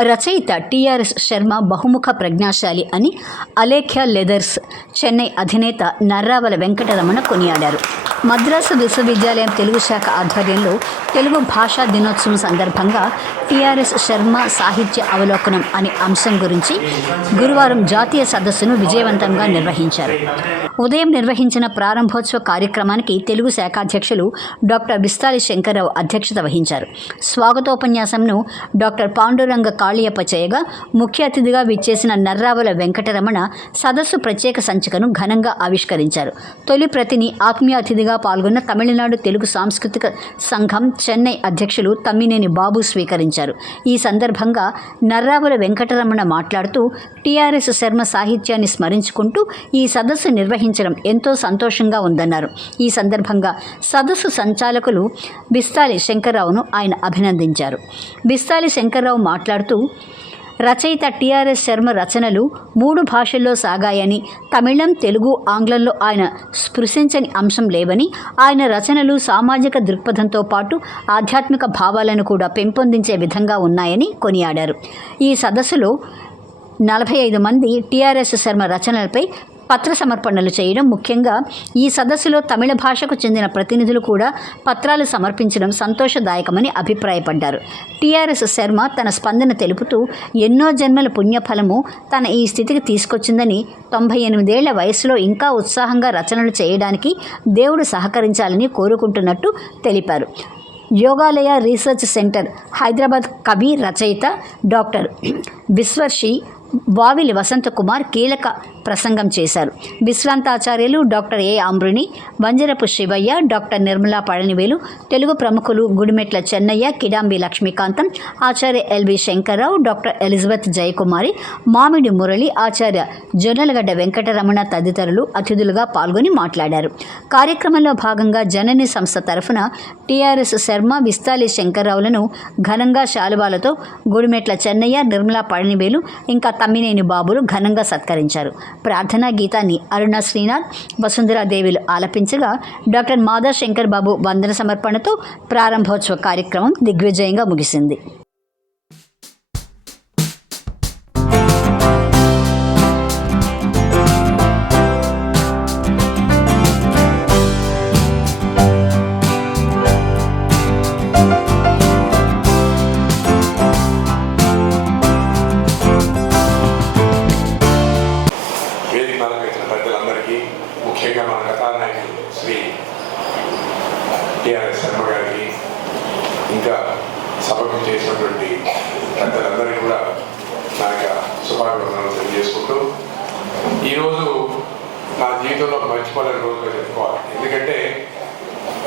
రచయిత టిఆర్ఎస్ శర్మ బహుముఖ ప్రజ్ఞాశాలి అని అలేఖ్య లెదర్స్ చెన్నై అధినేత నర్రావల వెంకటరమణ కొనియాడారు. మద్రాసు విశ్వవిద్యాలయం తెలుగు శాఖ ఆధ్వర్యంలో తెలుగు భాషా దినోత్సవం సందర్భంగా టిఆర్ఎస్ శర్మ సాహిత్య అవలోకనం అనే అంశం గురించి గురువారం జాతీయ సదస్సును విజయవంతంగా నిర్వహించారు. ఉదయం నిర్వహించిన ప్రారంభోత్సవ కార్యక్రమానికి తెలుగు శాఖాధ్యక్షులు డాక్టర్ బిస్తాలి శంకర్రావు అధ్యక్షత వహించారు. స్వాగతోపన్యాసంను డాక్టర్ పాండురంగ కాళియప్ప ముఖ్య అతిథిగా విచ్చేసిన నర్రావల వెంకటరమణ సదస్సు ప్రత్యేక సంచికను ఘనంగా ఆవిష్కరించారు. తొలి ప్రతిని ఆత్మీయ అతిథిగా పాల్గొన్న తమిళనాడు తెలుగు సాంస్కృతిక సంఘం చెన్నై అధ్యక్షులు తమ్మినేని బాబు స్వీకరించారు. ఈ సందర్భంగా నర్రావుల వెంకటరమణ మాట్లాడుతూ టీఆర్ఎస్ శర్మ సాహిత్యాన్ని స్మరించుకుంటూ ఈ సదస్సు నిర్వహించడం ఎంతో సంతోషంగా ఉందన్నారు. ఈ సందర్భంగా సదస్సు సంచాలకులు బిస్తాలి శంకర్రావును ఆయన అభినందించారు. బిస్తాలి శంకర్రావు మాట్లాడుతూ రచయిత టిఆర్ఎస్ శర్మ రచనలు మూడు భాషల్లో సాగాయని తమిళం తెలుగు ఆంగ్లంలో ఆయన స్పృశించని అంశం లేవని ఆయన రచనలు సామాజిక దృక్పథంతో పాటు ఆధ్యాత్మిక భావాలను కూడా పెంపొందించే విధంగా ఉన్నాయని కొనియాడారు. ఈ సదస్సులో నలభై ఐదు మంది టిఆర్ఎస్ శర్మ రచనలపై పత్ర సమర్పణలు చేయడం ముఖ్యంగా ఈ సదస్సులో తమిళ భాషకు చెందిన ప్రతినిధులు కూడా పత్రాలు సమర్పించడం సంతోషదాయకమని అభిప్రాయపడ్డారు. టీఆర్ఎస్ శర్మ తన స్పందన తెలుపుతూ ఎన్నో జన్మల పుణ్యఫలము తన ఈ స్థితికి తీసుకొచ్చిందని తొంభై ఎనిమిదేళ్ళ వయసులో ఇంకా ఉత్సాహంగా రచనలు చేయడానికి దేవుడు సహకరించాలని కోరుకుంటున్నట్టు తెలిపారు. యోగాలయ రీసెర్చ్ సెంటర్ హైదరాబాద్ కవి రచయిత డాక్టర్ విశ్వర్షి వావిలి వసంతకుమార్ కీలక ప్రసంగం చేశారు. విశ్రాంతాచార్యులు doctor A Amruni Vanjarapu Sivaiah doctor Nirmala Palanivelu Telugu ప్రముఖులు గుడిమెట్ల చెన్నయ్య కిడాంబి లక్ష్మీకాంతం ఆచార్య LV Shankarrao doctor Elizabeth Jayakumari Mamidi Murali ఆచార్య జొన్నలగడ్డ వెంకటరమణ తదితరులు అతిథులుగా పాల్గొని మాట్లాడారు. కార్యక్రమంలో భాగంగా జనని సంస్థ తరఫున టీఆర్ఎస్ శర్మ విస్తాలి శంకర్రావులను ఘనంగా శాలువాలతో గుడిమెట్ల చెన్నయ్య నిర్మలా పళనివేలు ఇంకా తమ్మినేని బాబులు ఘనంగా సత్కరించారు. ప్రార్థనా గీతాన్ని అరుణ శ్రీనాథ్ వసుంధరాదేవిలు ఆలపించగా డాక్టర్ మాధవ్ శంకర్ బాబు వందన సమర్పణతో ప్రారంభోత్సవ కార్యక్రమం దిగ్విజయంగా ముగిసింది. చేసినటువంటి పెద్దలందరికీ కూడా నా యొక్క శుభాకాంక్షలు తెలియజేసుకుంటూ ఈరోజు నా జీవితంలో మర్చిపోలేని రోజుగా చెప్పుకోవాలి. ఎందుకంటే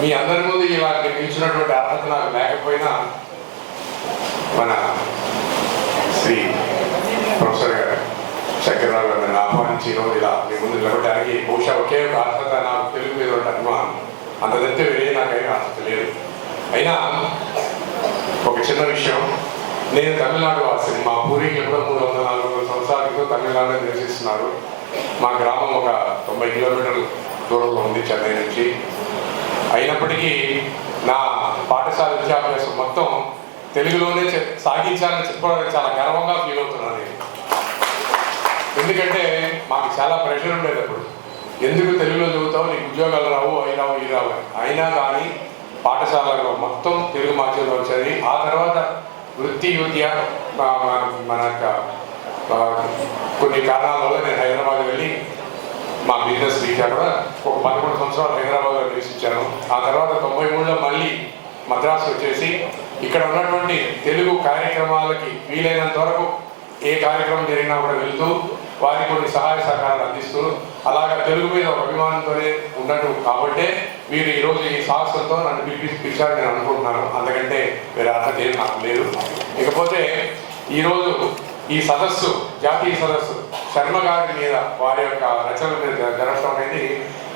మీ అందరి ముందు ఇలా నిలిచినటువంటి అర్హత నాకు లేకపోయినా మన శ్రీ ప్రొఫెసర్ గారు శంకర్రావు గారు నన్ను ఆహ్వానించి ఈరోజు ఇలా మీ ముందు నిలబడడానికి బహుశా ఒకే ఒక అర్హత నాకు తెలుగు మీద ఉన్న అభిమానం అంత తప్పితే వేరే నాకేమీ అర్హత లేదు అయినా చిన్న విషయం. నేను తమిళనాడు వాసిని మా పూర్వీకులు కూడా మూడు వందల నాలుగు వందల సంవత్సరాల క్రితం తమిళనాడులో నివసిస్తున్నారు. మా గ్రామం ఒక తొంభై కిలోమీటర్ల దూరంలో ఉంది చెన్నై నుంచి. అయినప్పటికీ నా పాఠశాల విద్యాభ్యాసం మొత్తం తెలుగులోనే సాగించాలని చెప్పుకోవడానికి చాలా గర్వంగా ఫీల్ అవుతున్నాను నేను. ఎందుకంటే మాకు చాలా ప్రెషర్ ఉండేది అప్పుడు. ఎందుకు తెలుగులో చదువుతావు? నీకు ఉద్యోగాలు రావు అవి రావు ఇవి రావు అయినా కానీ పాఠశాలలో మొత్తం తెలుగు మాధ్యమంలో చదివి ఆ తర్వాత వృత్తి యువత్యా మా- మా- మన యొక్క కొన్ని కారణాల వల్ల నేను హైదరాబాద్ వెళ్ళి మా బిజినెస్ రీత్యా కూడా ఒక పదకొండు సంవత్సరాలు హైదరాబాద్లో నివసించాను. ఆ తర్వాత తొంభై మూడులో మళ్ళీ మద్రాసు వచ్చేసి ఇక్కడ ఉన్నటువంటి తెలుగు కార్యక్రమాలకి వీలైనంత వరకు ఏ కార్యక్రమం జరిగినా కూడా వెళ్తూ వారికి కొన్ని సహాయ సహకారాలు అందిస్తూ అలాగా తెలుగు మీద ఒక అభిమానంతోనే ఉండటం కాబట్టే మీరు ఈరోజు ఈ సాహసంతో నన్ను పిలిపి పిలిచారని నేను అనుకుంటున్నాను. అందుకంటే వేరే అర్హత ఏం నాకు లేదు. ఇకపోతే ఈరోజు ఈ సదస్సు జాతీయ సదస్సు శర్మ గారి మీద వారి యొక్క రచనల మీద జరగడం అనేది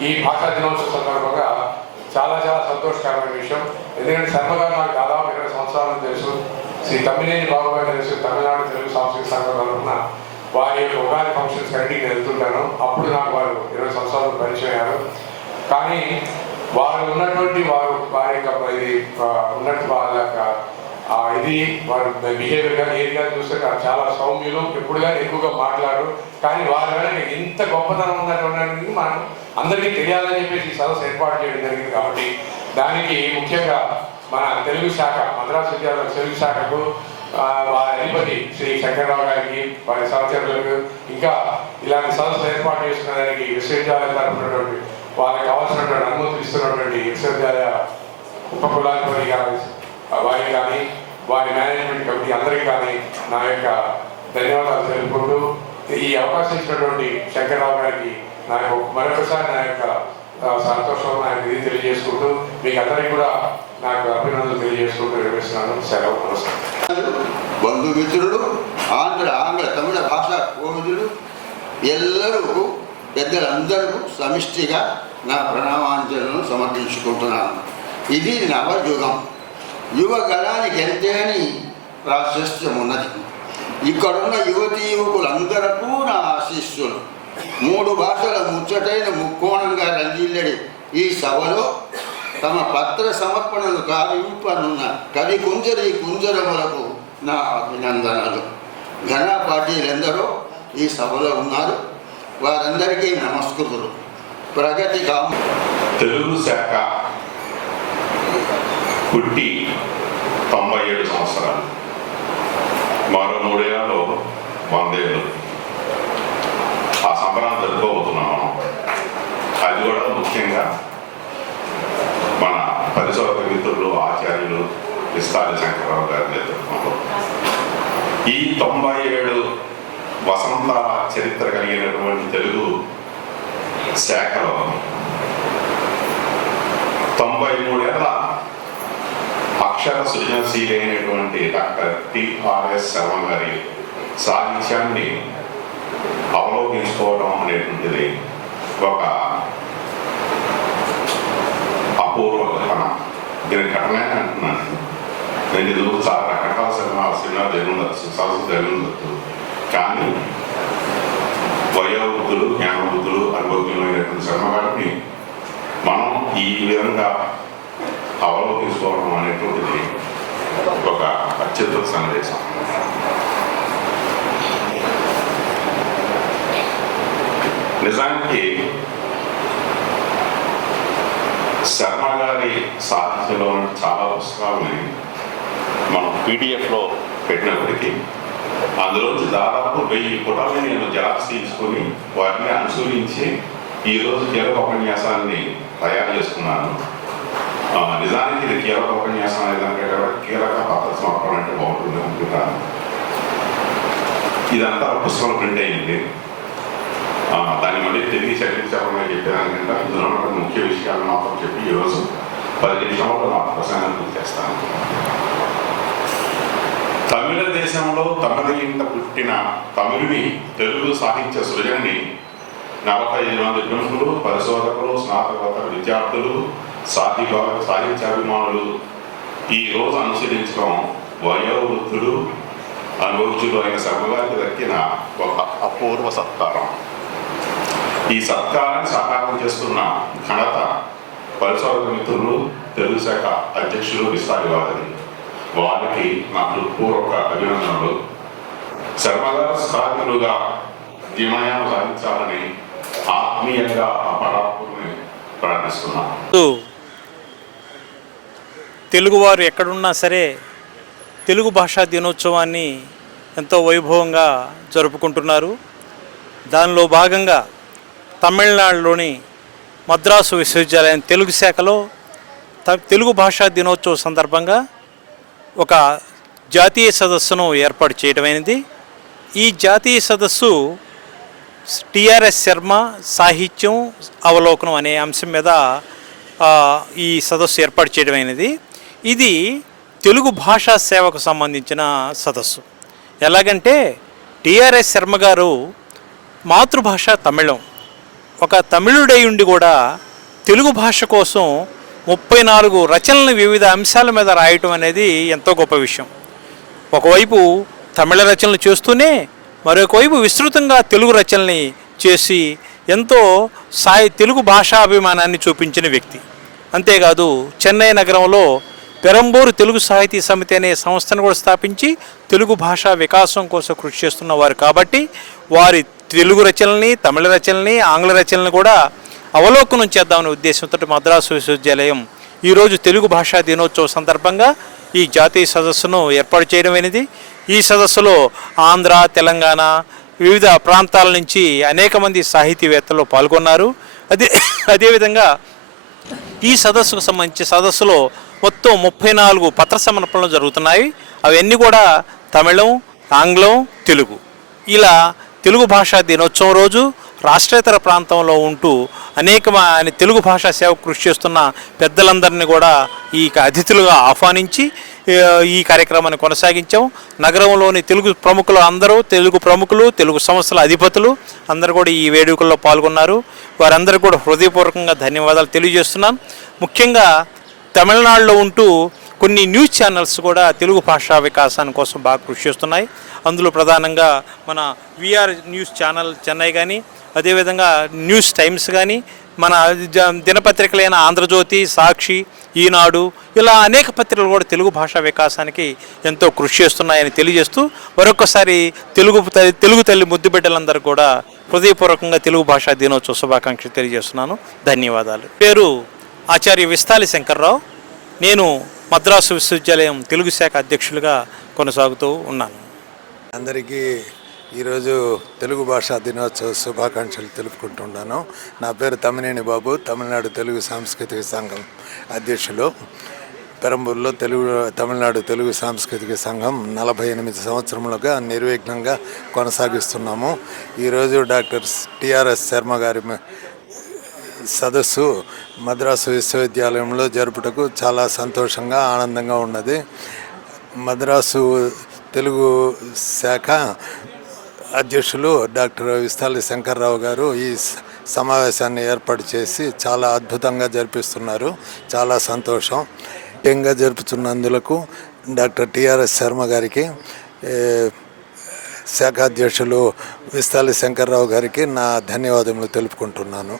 ఈ భాషా దినోత్సవ సందర్భంగా చాలా చాలా సంతోషకరమైన విషయం. ఎందుకంటే శర్మ గారు నాకు దాదాపు ఇరవై సంవత్సరాలు తెలుసు. శ్రీ తమ్మినేని బాబు గారు తెలుసు తమిళనాడు తెలుగు సాంస్కృతిక సంఘం తరఫున వారి యొక్క ఉగాది ఫంక్షన్స్ కంటికి వెళ్తుంటాను. అప్పుడు నాకు వారు ఇరవై సంవత్సరాలు పరిచయం అయ్యారు కానీ వారు ఉన్నటువంటి వారు వారి యొక్క ఇది ఉన్నట్టు వాళ్ళ యొక్క ఇది వారు బిహేవియర్ కానీ ఏది కానీ చూస్తే చాలా సౌమ్యులు. ఎప్పుడు కానీ ఎక్కువగా మాట్లాడరు. కానీ వారి వల్ల ఎంత గొప్పతనం ఉన్నటువంటి మనం అందరికీ తెలియాలని చెప్పేసి సదస్సు ఏర్పాటు చేయడం జరిగింది కాబట్టి దానికి ముఖ్యంగా మన తెలుగు శాఖ మద్రాసు విద్యాలయ తెలుగు శాఖకు అధిపతి శ్రీ శంకర్రావు గారికి వారి సహచరులకు ఇంకా ఇలాంటి సదస్సులు ఏర్పాటు చేసిన దానికి విశ్వవిద్యాలయం తరపునటువంటి వాళ్ళకి కావాల్సినటువంటి అనుమతులు ఇస్తున్నటువంటి విశ్వవిద్యాలయ ఉపకులాధిపతి గారి వారికి కానీ వారి మేనేజ్మెంట్ కమిటీ అందరికీ కానీ నా యొక్క ధన్యవాదాలు తెలుపుకుంటూ ఈ అవకాశం ఇచ్చినటువంటి శంకర్రావు గారికి నాకు మరొకసారి నా యొక్క సంతోషం నా యొక్క తెలియజేసుకుంటూ మీకు అందరికీ కూడా నాకు అభినందనలు తెలియజేసుకుంటూ విరమిస్తున్నాను సెలవు నమస్కారం. బంధుమిత్రులు ఆంధ్ర ఆంగ్ల తమిళ భాషా కోవిదులు ఎల్లరూ పెద్దలందరూ సమిష్టిగా నా ప్రణామాంజలను సమర్పించుకుంటున్నాను. ఇది నవయుగం. యువగణానికి ఎంతేని ప్రాశస్త్యం ఉన్నది. ఇక్కడున్న యువతీ యువకులందరకు నా ఆశీస్సులు. మూడు భాషల ముచ్చటైన ముక్కోణంగా రంజిల్లడి. ఈ సభలో తమ పత్ర సమర్పణలు కావింపనున్న కవి కుంజరి కుంజరములకు నా అభినందనలు. ఘన పార్టీలెందరో ఈ సభలో ఉన్నారు. వారందరికీ నమస్కృతులు. ప్రగతి కాము తెలుగు శాఖ పుట్టి తొంభై ఏడు సంవత్సరాలు. మరో మూడేళ్ళలో వందేళ్ళు ఆ సంబరాన్ని జరుపుకోబోతున్నాం మనం అది కూడా ముఖ్యంగా మన పరిశోధక మిత్రులు ఆచార్యులు విస్తారి శంకరరావు గారి నేతృత్వంలో. ఈ తొంభై ఏడు వసంతాల చరిత్ర కలిగినటువంటి తెలుగు శాఖలో తొంభై మూడేళ్ళ అక్షర సృజనశీలైనటువంటి డాక్టర్ టిఆర్ఎస్ శర్మ గారి సాహిత్యాన్ని అవలోకించుకోవడం అనేటువంటిది ఒక అపూర్వ ఘటన. దీని ఘటన అంటున్నాను నేను ఇది చాలా రకరకాల సినిమా సినిమా జరుగుండొచ్చు సరస్సు జరుగుండొచ్చు కానీ వయోవృద్ధులు జ్ఞానవృద్ధులు అనుభవజ్ఞులైనటువంటి శర్మ గారిని మనం ఈ విధంగా అవలోకించుకోవడం అనేటువంటిది ఒక అత్యంత సందేశం నిజానికి శర్మ గారి సాహిత్యంలో చాలా చాలా పుస్తకాలని మనం పీడిఎఫ్లో పెట్టినప్పటికీ అందులోంచి దాదాపు వెయ్యి పుటాలని నేను జలాక్స్ తీసుకొని వాటిని అనుసరించి ఈరోజు కీలక ఉపన్యాసాన్ని తయారు చేసుకున్నాను. నిజానికి ఇది కీలక ఉపన్యాసం అనే దానికంటే కూడా కీలక పాత్ర సమర్పణ అంటే బాగుంటుంది అనుకుంటాను. ఇదంతా పుస్తకంలో ప్రింట్ అయింది. దాన్ని మళ్ళీ తిరిగి చర్చించాలని చెప్పేదానికంటే ఇందులో ఉన్న ముఖ్య విషయాలు మాత్రం చెప్పి ఈరోజు పది నిమిషాల్లో నా ప్రసంగం పూర్తి చేస్తాను. తమిళ దేశంలో తమిళ ఇంట పుట్టిన తమిళుని తెలుగు సాహిత్య సృజనని నలభై ఐదు మంది ప్రముఖులు పరిశోధకులు స్నాతకోత్తర విద్యార్థులు సాహిత్య సాహిత్యాభిమానులు ఈ రోజు అనుసరించడం వయోవృద్ధులు అనుభవజ్ఞులు అయిన శర్మగారికి దక్కిన ఒక అపూర్వ సత్కారం. ఈ సత్కారాన్ని సాకారం చేస్తున్న ఘనత పరిశోధక మిత్రులు తెలుగు శాఖ అధ్యక్షులు విస్తారి వారిది వారికి నా హృత్పూర్వక అభినందనలు. శర్మగారు స్థానికులుగా జీవనయానం సాధించాలని ఆత్మీయంగా అపరాపుని ప్రార్థిస్తున్నాను తెలుగువారు ఎక్కడున్నా సరే తెలుగు భాషా దినోత్సవాన్ని ఎంతో వైభవంగా జరుపుకుంటున్నారు. దానిలో భాగంగా తమిళనాడులోని మద్రాసు విశ్వవిద్యాలయం తెలుగు శాఖలో తెలుగు భాషా దినోత్సవ సందర్భంగా ఒక జాతీయ సదస్సును ఏర్పాటు చేయడమైనది ఈ జాతీయ సదస్సు టిఆర్ఎస్ శర్మ సాహిత్యం అవలోకనం అనే అంశం మీద ఈ సదస్సు ఏర్పాటు చేయడమైనది ఇది తెలుగు భాషా సేవకు సంబంధించిన సదస్సు. ఎలాగంటే టిఆర్ఎస్ శర్మ గారు మాతృభాష తమిళం. ఒక తమిళుడై ఉండి కూడా తెలుగు భాష కోసం ముప్పై నాలుగు రచనలను వివిధ అంశాల మీద రాయటం అనేది ఎంతో గొప్ప విషయం. ఒకవైపు తమిళ రచనలు చేస్తూనే మరొకవైపు విస్తృతంగా తెలుగు రచనల్ని చేసి ఎంతో సాయి తెలుగు భాషాభిమానాన్ని చూపించిన వ్యక్తి. అంతేకాదు చెన్నై నగరంలో పెరంబూరు తెలుగు సాహితీ సమితి అనే సంస్థను కూడా స్థాపించి తెలుగు భాషా వికాసం కోసం కృషి చేస్తున్న వారు కాబట్టి వారి తెలుగు రచనల్ని తమిళ రచనల్ని ఆంగ్ల రచనల్ని కూడా అవలోకనం చేద్దామనే ఉద్దేశంతో మద్రాసు విశ్వవిద్యాలయం ఈరోజు తెలుగు భాషా దినోత్సవ సందర్భంగా ఈ జాతీయ సదస్సును ఏర్పాటు చేయడమైనది ఈ సదస్సులో ఆంధ్ర తెలంగాణ వివిధ ప్రాంతాల నుంచి అనేక మంది సాహితీవేత్తలు పాల్గొన్నారు. అదే అదేవిధంగా ఈ సదస్సుకు సంబంధించి సదస్సులో మొత్తం ముప్పై నాలుగు పత్ర సమర్పణలు జరుగుతున్నాయి. అవన్నీ కూడా తమిళం ఆంగ్లం తెలుగు. ఇలా తెలుగు భాషా దినోత్సవం రోజు రాష్ట్రేతర ప్రాంతంలో ఉంటూ అనేక తెలుగు భాషా సేవ కృషి చేస్తున్న పెద్దలందరినీ కూడా ఈ అతిథులుగా ఆహ్వానించి ఈ కార్యక్రమాన్ని కొనసాగించాం నగరంలోని తెలుగు ప్రముఖులు అందరూ తెలుగు ప్రముఖులు తెలుగు సంస్థల అధిపతులు అందరూ కూడా ఈ వేడుకల్లో పాల్గొన్నారు. వారందరూ కూడా హృదయపూర్వకంగా ధన్యవాదాలు తెలియజేస్తున్నాను ముఖ్యంగా తమిళనాడులో ఉంటూ కొన్ని న్యూస్ ఛానల్స్ కూడా తెలుగు భాషా వికాసాన్ని కోసం బాగా కృషి చేస్తున్నాయి. అందులో ప్రధానంగా మన విఆర్ న్యూస్ ఛానల్ చెన్నై కానీ అదేవిధంగా న్యూస్ టైమ్స్ కానీ మన దినపత్రికలైన ఆంధ్రజ్యోతి సాక్షి ఈనాడు ఇలా అనేక పత్రికలు కూడా తెలుగు భాషా వికాసానికి ఎంతో కృషి చేస్తున్నాయని తెలియజేస్తూ మరొకసారి తెలుగు తెలుగు తల్లి ముద్దు బిడ్డలందరూ కూడా హృదయపూర్వకంగా తెలుగు భాషా దినోత్సవ శుభాకాంక్షలు తెలియజేస్తున్నాను. ధన్యవాదాలు. పేరు ఆచార్య విస్తాలి శంకర్రావు. నేను మద్రాసు విశ్వవిద్యాలయం తెలుగు శాఖ అధ్యక్షులుగా కొనసాగుతూ ఉన్నాను. అందరికీ ఈరోజు తెలుగు భాషా దినోత్సవ శుభాకాంక్షలు తెలుపుకుంటున్నాను. నా పేరు తమ్మినేని బాబు తమిళనాడు తెలుగు సాంస్కృతిక సంఘం అధ్యక్షులు. పెరంబూరులో తెలుగు తమిళనాడు తెలుగు సాంస్కృతిక సంఘం నలభై ఎనిమిది సంవత్సరములుగా నిర్విఘ్నంగా కొనసాగిస్తున్నాము. ఈరోజు డాక్టర్ టిఆర్ఎస్ శర్మ గారి సదస్సు మద్రాసు విశ్వవిద్యాలయంలో జరుపుటకు చాలా సంతోషంగా ఆనందంగా ఉన్నది. మద్రాసు తెలుగు శాఖ అధ్యక్షులు డాక్టర్ విస్తాలి శంకర్రావు గారు ఈ సమావేశాన్ని ఏర్పాటు చేసి చాలా అద్భుతంగా జరిపిస్తున్నారు. చాలా సంతోషం. ముఖ్యంగా జరుపుతున్నందులకు డాక్టర్ టిఆర్ఎస్ శర్మ గారికి శాఖ అధ్యక్షులు విస్తాలి శంకర్రావు గారికి నా ధన్యవాదములు తెలుపుకుంటున్నాను.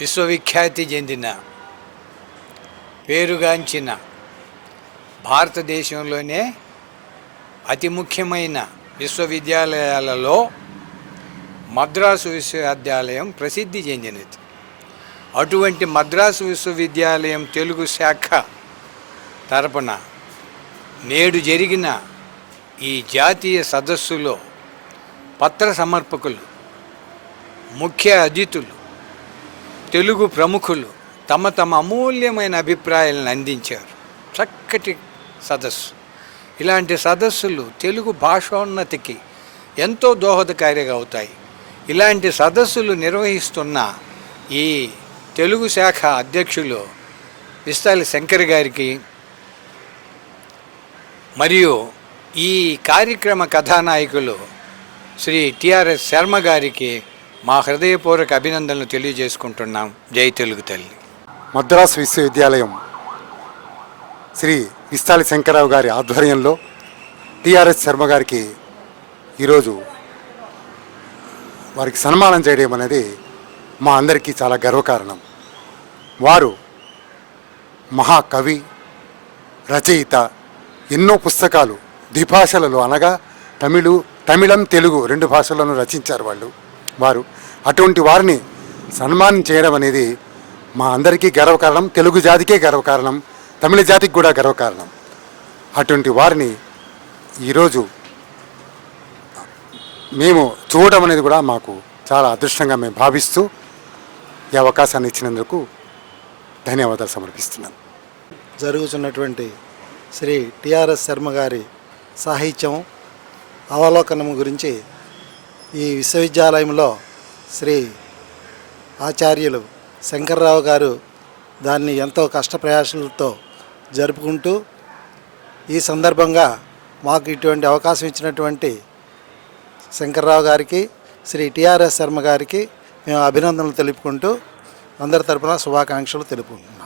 విశ్వవిఖ్యాతి చెందిన పేరుగాంచిన భారతదేశంలోనే అతి ముఖ్యమైన విశ్వవిద్యాలయాలలో మద్రాసు విశ్వవిద్యాలయం ప్రసిద్ధి చెందినది. అటువంటి మద్రాసు విశ్వవిద్యాలయం తెలుగు శాఖ తరపున నేడు జరిగిన ఈ జాతీయ సదస్సులో పత్ర సమర్పకులు ముఖ్య అతిథులు తెలుగు ప్రముఖులు తమ తమ అమూల్యమైన అభిప్రాయాలను అందించారు. చక్కటి సదస్సు. ఇలాంటి సదస్సులు తెలుగు భాషోన్నతికి ఎంతో దోహదకారిగా అవుతాయి. ఇలాంటి సదస్సులు నిర్వహిస్తున్న ఈ తెలుగు శాఖ అధ్యక్షులు విస్తాలి శంకర్ గారికి మరియు ఈ కార్యక్రమ కథానాయకులు శ్రీ టిఆర్ఎస్ శర్మ గారికి మా హృదయపూర్వక అభినందనలు తెలియజేసుకుంటున్నాం. జై తెలుగు తల్లి. మద్రాసు విశ్వవిద్యాలయం శ్రీ విస్తాలి శంకరరావు గారి ఆధ్వర్యంలో టిఆర్ఎస్ శర్మ గారికి ఈరోజు వారికి సన్మానం చేయడం అనేది మా అందరికీ చాలా గర్వకారణం. వారు మహాకవి రచయిత ఎన్నో పుస్తకాలు ద్విభాషలలో అనగా తమిళు తమిళం తెలుగు రెండు భాషలను రచించారు వాళ్ళు. వారు అటువంటి వారిని సన్మానం చేయడం అనేది మా అందరికీ గర్వకారణం తెలుగు జాతికే గర్వకారణం. తమిళ జాతికి కూడా గర్వకారణం. అటువంటి వారిని ఈరోజు మేము చూడడం అనేది కూడా మాకు చాలా అదృష్టంగా మేము భావిస్తూ ఈ అవకాశాన్ని ఇచ్చినందుకు ధన్యవాదాలు సమర్పిస్తున్నాను జరుగుతున్నటువంటి శ్రీ టిఆర్ఎస్ శర్మ గారి సాహిత్యం అవలోకనం గురించి ఈ విశ్వవిద్యాలయంలో శ్రీ ఆచార్యులు శంకర్రావు గారు దాన్ని ఎంతో కష్టప్రయాసలతో జరుపుకుంటూ ఈ సందర్భంగా మాకు ఇటువంటి అవకాశం ఇచ్చినటువంటి శంకర్రావు గారికి శ్రీ టిఆర్ఎస్ శర్మ గారికి మేము అభినందనలు తెలుపుకుంటూ అందరి తరపున శుభాకాంక్షలు తెలుపుకుంటున్నాం.